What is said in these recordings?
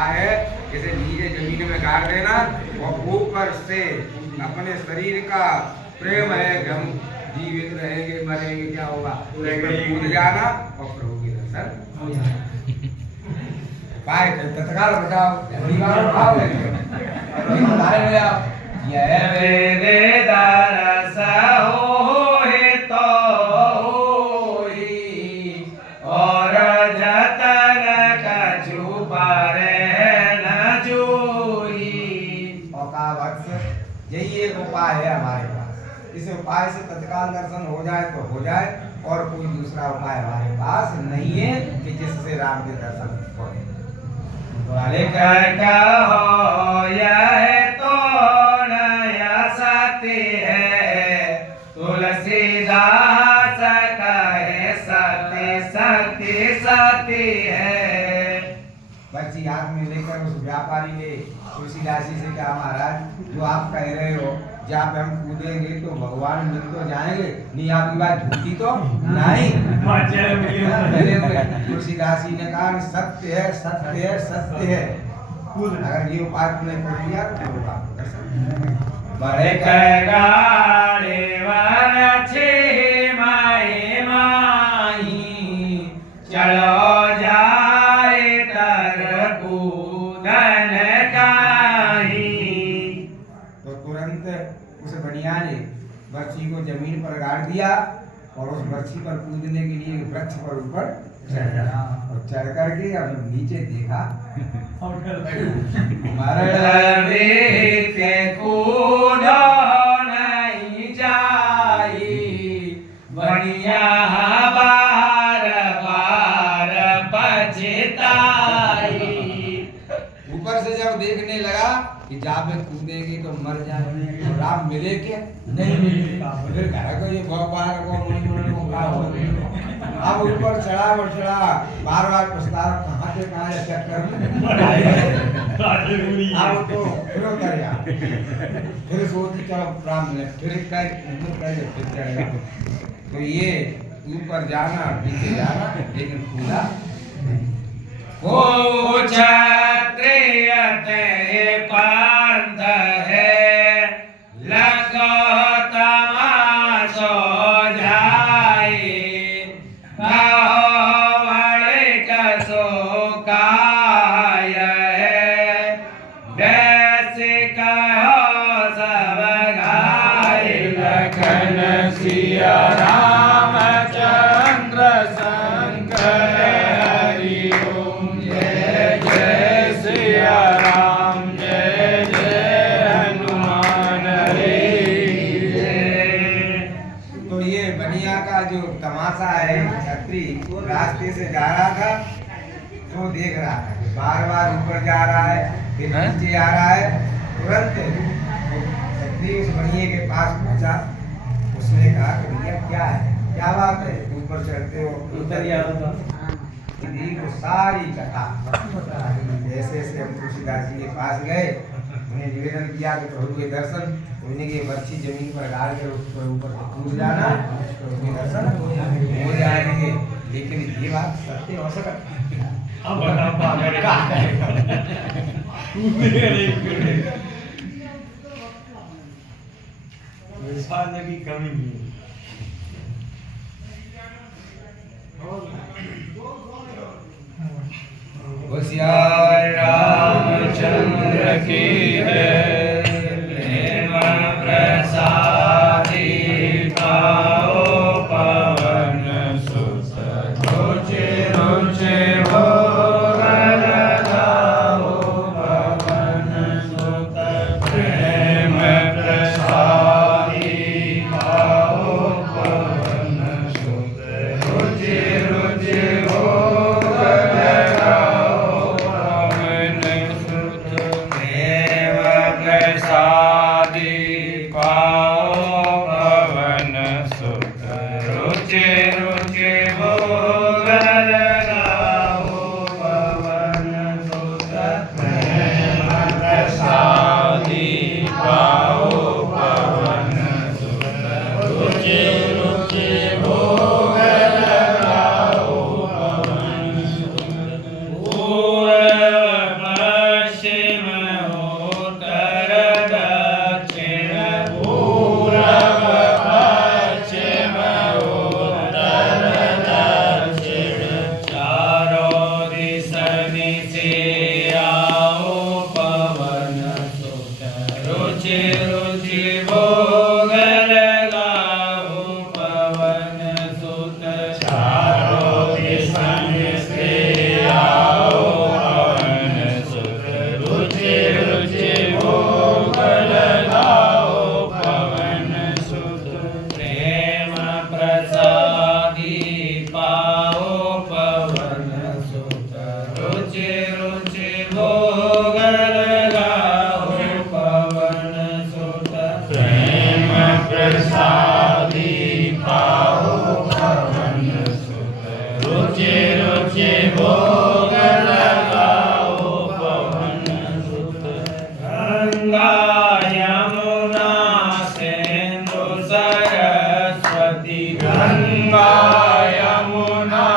उपाय है, इसे नीचे जमीन में गाड़ देना और ऊपर से अपने शरीर का प्रेम है कि हम जीवित रहेंगे मरेंगे क्या होगा, कूद जाना और प्रभु के दर्शन पाए तत्काल बचाओ दीवार उठाओ बताए आप यह वेदे दरस होए तो होई और जतन कछु पारे न जोई। और का वत्स यही एक उपाय है हमारे पास, इस उपाय से तत्काल दर्शन हो जाए तो हो जाए और कोई दूसरा उपाय हमारे पास नहीं है कि जिससे राम के दर्शन हो। कहो यह तो नया सत्य है, तुलसीदास कहे सत्य सत्य सत्य है। बच्ची हाथ में लेकर उस व्यापारी ने तुलसीदास जी से कहा, महाराज जो आप कह रहे हो जब हम कूदेंगे तो भगवान मिल तो जाएंगे, नहीं आपकी बात झूठी तो नहीं। तुलसीदास जी ने कहा सत्य है सत्य है सत्य है, अगर ये उपाय तुमने कर लिया तो होगा। बड़े गाड़े वन छे माए माही चलो जाए तर कूदन काही। तो तुरंत उस बढ़िया ने बच्ची को जमीन पर गाड़ दिया और उस बच्ची पर कूदने के लिए वृक्ष पर ऊपर चढ़ा और चढ़ करके अब नीचे देखा के कूदो नहीं जाई बढ़िया बार बार पछताई। ऊपर से जब देखने लगा कि जाबे कूदेगी तो मर जाएगी और राम मिले क्या नहीं मिलेगा, फिर घर को ये भगवान को अब ऊपर चढ़ा और चढ़ा बार बार प्रस्ताव कहाँ से कहाँ है चक्कर अब तो फिर उतर गया, फिर सोची क्या राम मिले फिर फिर चढ़ेगा। तो ये ऊपर जाना नीचे जाना लेकिन खुला वो क्षत्रिय तेरे पंथ है लगो तमाशो जाए कहो बड़े कसो काय है वैसे कहो सब गाय लखन सिया रामचंद्र शंकर तमाशा है। छत्री रास्ते से जा रहा था तो देख रहा था बार बार ऊपर जा रहा है फिर नीचे आ रहा है, तुरंत छत्री उस बढ़िया के पास पहुंचा। उसने कहा कि भैया क्या है क्या बात है ऊपर चढ़ते हो उतर वो सारी कथा जैसे जैसे हम तुलसीदास जी के पास गए उन्हें निवेदन किया कि प्रभु के दर्शन उन्हें के बच्ची जमीन पर गाड़ कर उसके ऊपर कूद जाना तो उसके दर्शन हो जाएंगे। लेकिन ये बात सत्य हो सकती की कमी नहीं होशियार रामचंद्र की गंगा यमुना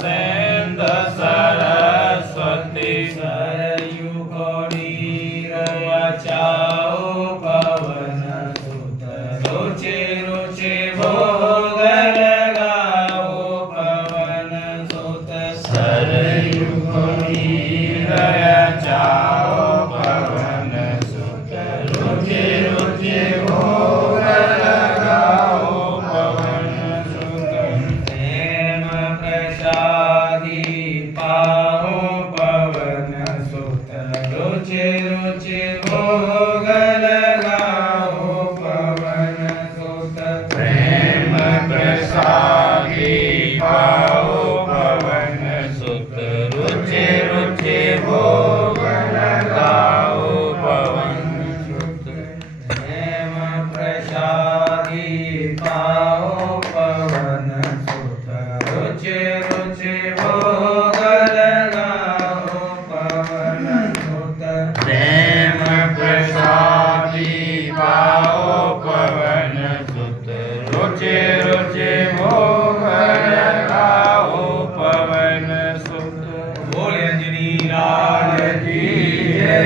सिंध सरस्वती सरयू गौरी बचाओ पवन सुत रुचि रुचि भोग लगाओ पवन सुत सरयू गौरी बचाओ पवन सुत रुचि रुचि भोग लगाओ पवन सुत प्रेम प्रसादी पाओ पवन सुत रुचि रुचि भोग लगाओ पवन सुत प्रेम प्रसादी पाओ पवन सुत रुचि रुचि भोग लगाओ पवन सुत प्रेम प्रसादी पाओ पवन सुत रुचि रुचि भोग लगाओ पवन सुत प्रेम प्रसादी पाओ पवन सुत रुचि रुचि भोग लगाओ पवन सुत बोले अंजनी लाल की जय।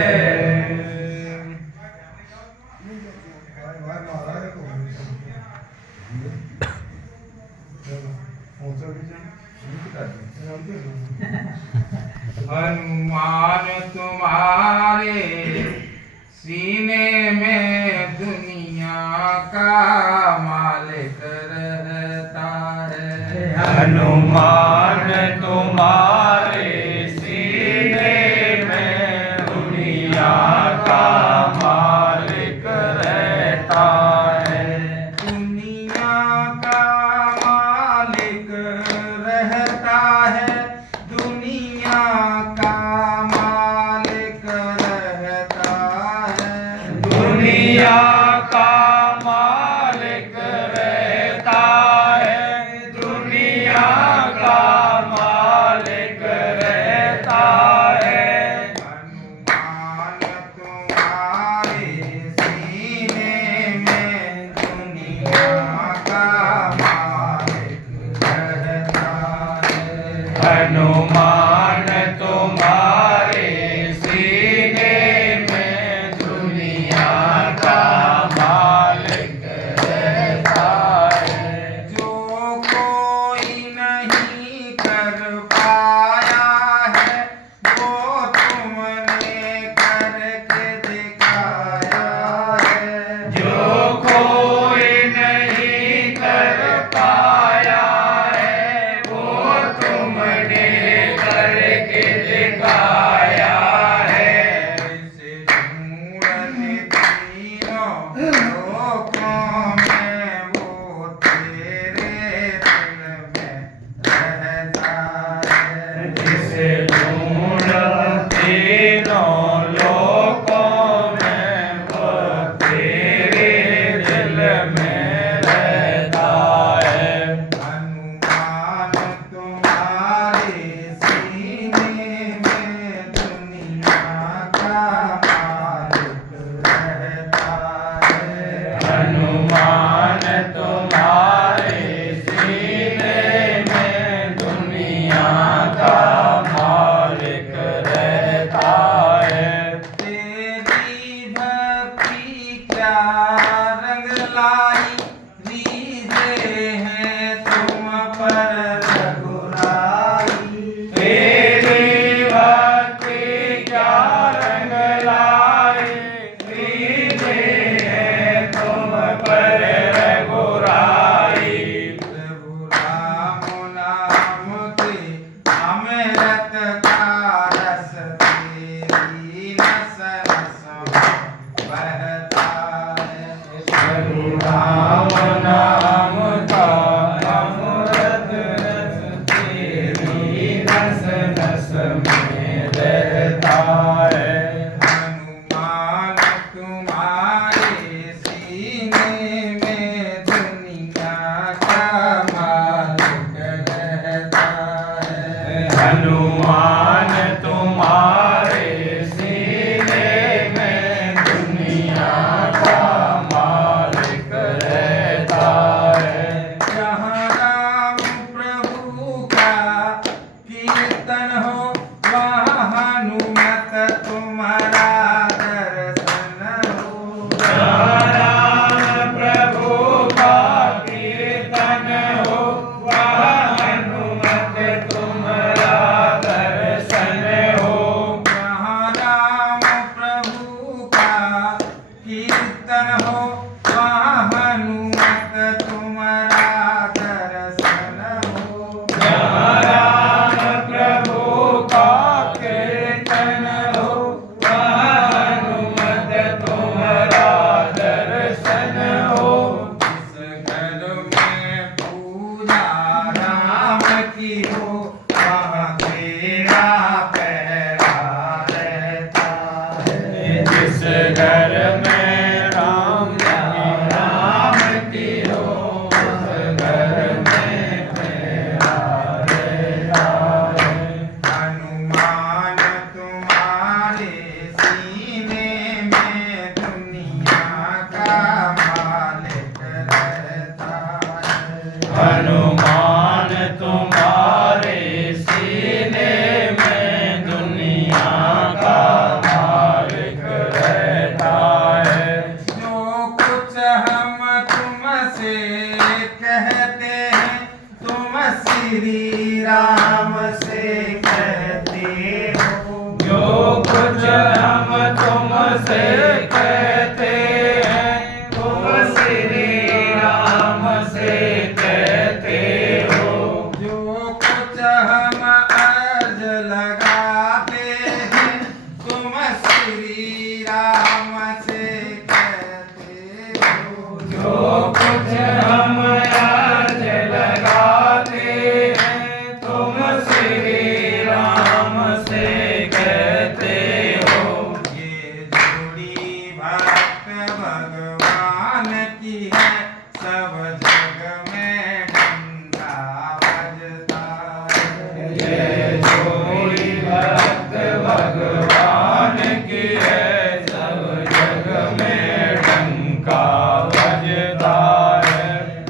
हनुमान तुम्हारे सीने में दुनिया का मालिक रहता है। हनुमान तुम्हारे सीने में दुनिया का मालिक रहता है। दुनिया का मालिक रहता है। दुनिया का मालिक रहता है। दुनिया का मालिक रहता है। दुनिया का मालिक रहता है। हनुमान तुम्हारे सीने में दुनिया का मालिक रहता है। हनुमान तुम्हारे सीने में दुनिया का मालिक रहता है। जो कोई नहीं कर पाया है वो तुमने करके दिखाया है। जो कोई नहीं कर पाया है वो तुमने करके दिखाया है। से ढूंढते तीनों लोकों में वो तेरे दिल में रहता है। जिसे ढूंढ तीनों लोकों में वो तेरे दिल में रहता है। हनुमान तुम्हारे सीने में दुनिया का मालिक रहता है। हनुमान तुम्हारे हनुमान तुम्हारे सीने में दुनिया का मालिक रहता है। जो कुछ हम तुमसे कहते हैं तुम श्री राम से कहते हो। जो कुछ हम तुमसे कहते हैं तुम श्री राम से कहते हो। जो कुछ हम अर्ज लगाते हैं तुम श्री राम से कहते हो। जो कुछ हम अर्ज लगाते हैं तुम श्री राम से कहते हो। ये जोड़ी भक्त भगवान की है सब जग में डंका बजता है। ये जोड़ी भक्त भगवान की है सब जग में डंका बजता है।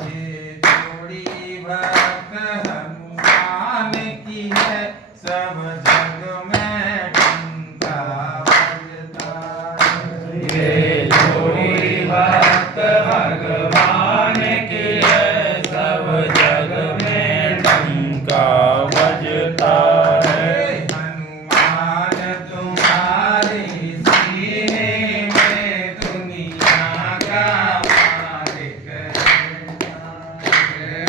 ये जोड़ी भक्त हनुमान की है सब जग में डंका बजता है। ये जोड़ी भक्त भगवान की है सब जग में डंका बजता है। हनुमान तुम्हारे सीने में दुनिया का मालिक है।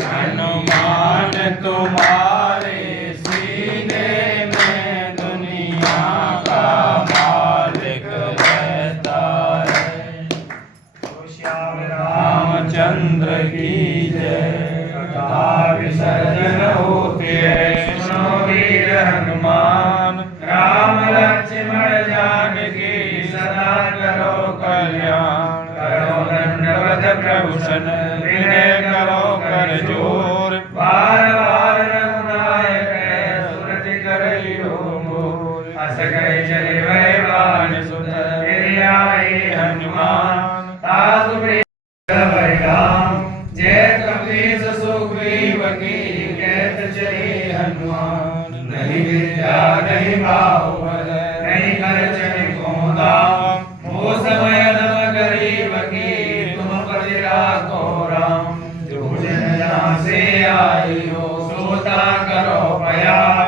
हनुमान तुम्हारे सीने में दुनिया का मालिक रहता है। रामचंद्र की जय। कथा विसर्जन होते हैं सुनो वीर हनुमान। राम लक्ष्मण जानकी सदा करो कल्याण। करो दंडवत प्रभु सन विनय करो कर जोर। बार बार रघुनायक सुरति करइयो मोर। अस गए चले वै बाण सुत फिर आए हनुमान। तासु प्रिय राम जय कपीस सुग्रीव की कहत चले हनुमान। नहीं विद्या नहीं बाहुबल नहीं खर्च को दाम। मोह समय नम गरीब की तुम पर राखो राम। जो जन यहाँ से आई हो सोता करो प्रयास।